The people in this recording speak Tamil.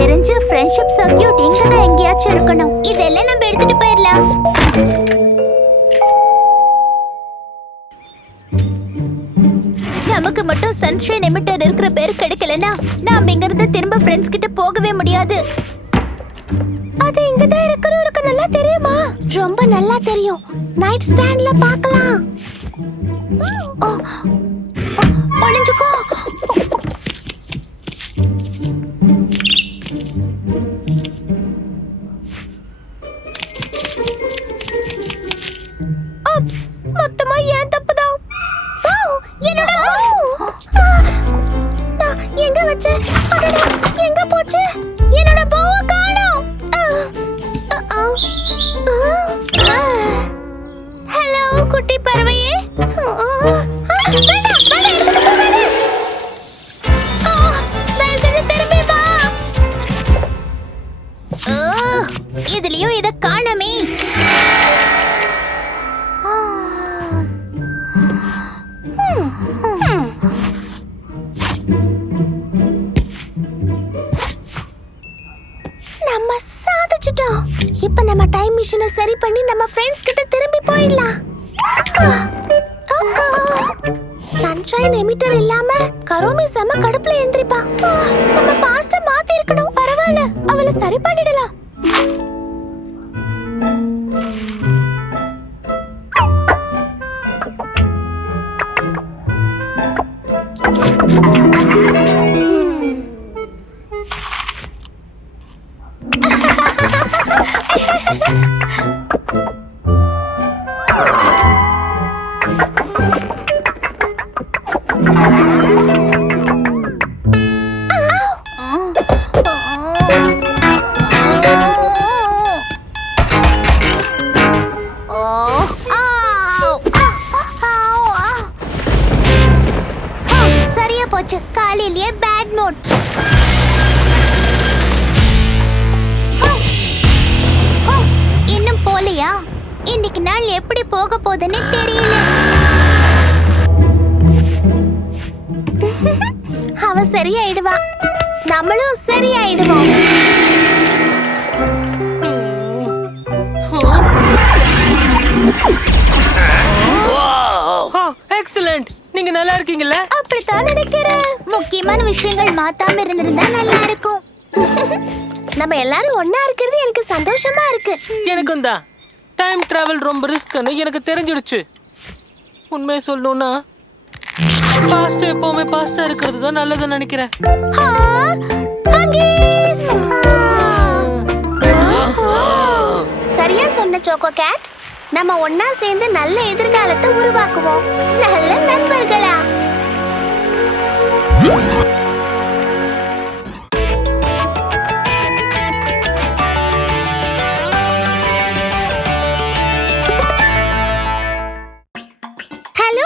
தெரிஞ்சு ஃப்ரெண்ட்ஷிப் சர்க்கியூட் இங்க தான் எங்கேயாச்சும் இருக்கணும். இதெல்லாம் நம்ம எடுத்துட்டு போயிடலாம். நமக்கு மட்டும் சன்ஷைன் எமிட்டர் இருக்கிற பேர் கிடைக்கலனா நாம இங்க இருந்து திரும்ப ஃப்ரெண்ட்ஸ் கிட்ட போகவே முடியாது. அது இங்க தான் இருக்கிறவருக்கு நல்லா தெரியுமா? ரொம்ப நல்லா தெரியும். நைட் ஸ்டாண்ட்ல பார்க்கலாம். ஒளிஞ்சுக்கோ. இதுலயும் இத காணமே ஆ. நம்ம சாதிச்சிட்டோம் இப்போ நம்ம டைம் மிஷினை சரி பண்ணி நம்ம ஃப்ரெண்ட்ஸ் கிட்ட திரும்பி போயிடலாம் ட்ரெயின் எமிட்டர் இல்லாம கரோமி செம கடுப்புல எந்திரிப்பா. நம்ம பாஸ்ட மாத்தி இருக்கணும் பரவாயில்ல. அவளை சரி பண்ணிடலாம் நம்மளும் சரியாயிடுவோம். எக்ஸலண்ட் நீங்க நல்லா இருக்கீங்கல்ல? அப்படித்தான் நினைக்கிறேன். முக்கியமான விஷயங்கள் மாத்தாம இருந்திருந்தா நல்லா இருக்கும். நம்ம எல்லாரும் ஒண்ணா இருக்கிறது எனக்கு சந்தோஷமா இருக்கு. எனக்கும் தான். டைம் டிராவல் ரொம்ப ரிஸ்க்னு எனக்கு தெரிஞ்சிடுச்சு. உண்மையை சொல்லணும்னா பாஸ்ட் எப்பவுமே பாஸ்டா இருக்கிறது தான் நல்லதுன்னு நினைக்கிறேன். சரியா சொன்ன சோகோ கேட் நம்ம ஒன்னா சேர்ந்து நல்ல எதிர்காலத்தை உருவாக்குவோம். நல்ல நண்பர்களா.